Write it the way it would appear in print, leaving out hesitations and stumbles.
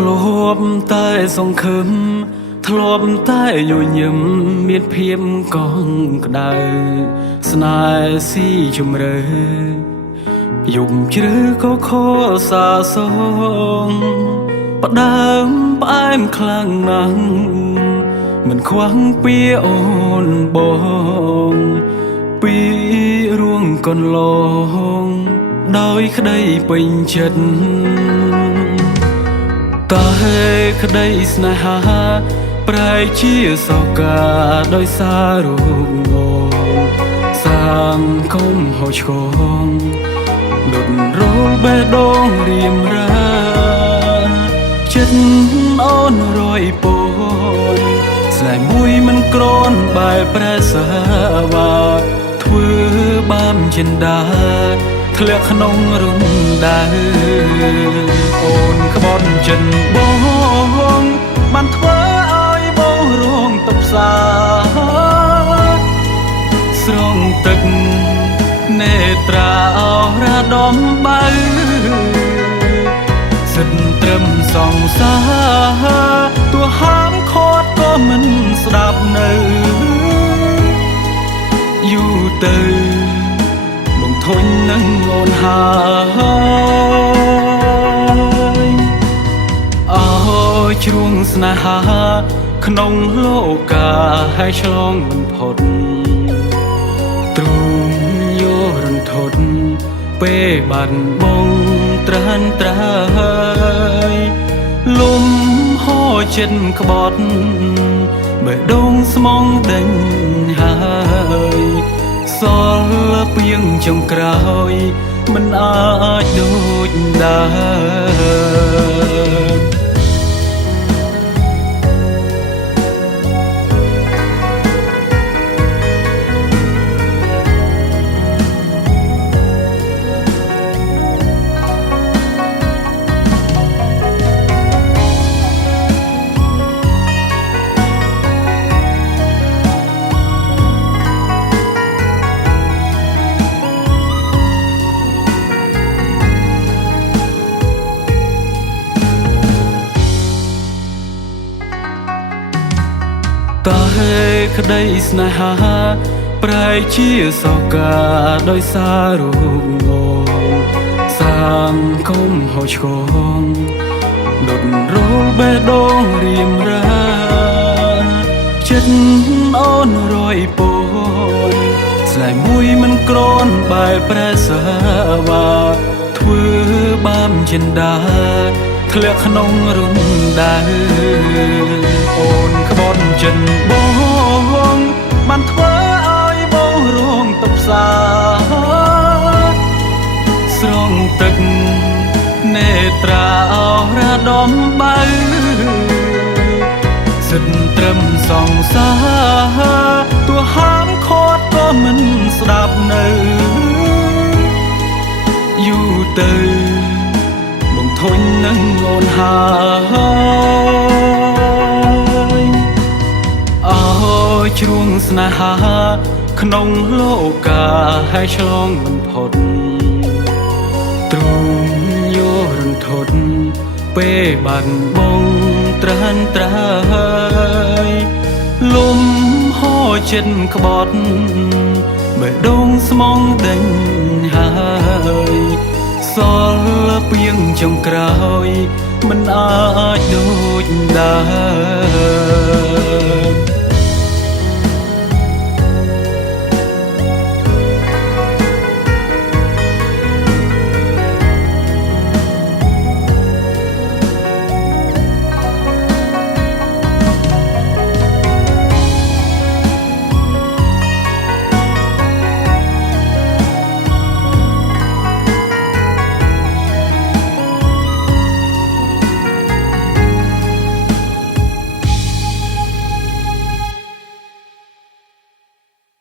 ធ្លាប់តែសង្ឃឹមធ្លាប់តែញញឹមមានភាពកងក្ដៅស្នេហ៍ស៊ីជំរឿយំជ្រៅក៏ខសាសងផ្ដើមផ្អែមខ្លាំងណាស់មិនខ្វះពីអូនបងពីរួងកន្លងដោយក្តីពេញចិត្តតែក្តីស្នេហាប្រែជាសោកាដោយសាររូបងងសាងគំហោឆ្កងដុតរលបេះដូងរៀមរាចិត្តអូនរយពនស្នេហ៍មួយមិនក្រនបែបប្រែសាវាធ្វើបានចិនដាធ្លាក់ក្នុងរំដាអូនក្បត់ចិនបងបានធ្វើឲ្យបងរងតបសាស្រងទឹកនេត្រាអរដំបើសិតត្រឹមសងសាទោះហាមខត់ក៏មិនស្ដាប់នៅយូរទៅបងធន់នឹងអូនហើយអើយជ្រួងស្នេហាក្នុងលោកាឲ្យឆ្លងមិនផុតទ្រូងយោរន្ធត់ពេលបាត់បងត្រានត្រើយលំហូរចិត្តក្បត់បេះដូងស្មងដេញហើយសល់ពីងចុងក្រោយមិនអាចដូចដើមតែក្តីស្នេហាប្រែជាសោកាដោយសាររូបងងសាងគំហោឆ្កងដុតរលបេះដូងរៀមរាចិត្តអូនរយពនស្នេហ៍មួយមិនក្រនបែបប្រែសាវាធ្វើបានចិនដាធ្លាក់ក្នុងរំដាអូនក្បត់ចិនបងបានធ្វើឲ្យបងរងតបសាស្រងទឹកនេត្រាអរដំបើសិតត្រឹមសងសាទោះហាមខត់ក៏មិនស្ដាប់នៅយូរទៅបងធន់នឹងអូនហើយអើយជ្រួងស្នេហាក្នុងលោកាឲ្យឆ្លងមិនផុតទ្រូងយោរន្ធត់ពេលបាត់បងត្រានត្រើយលំហូរចិត្តក្បត់បេះដូងស្មងដេញហើយសល់ពីងចុងក្រោយមិនអាចដូចដើម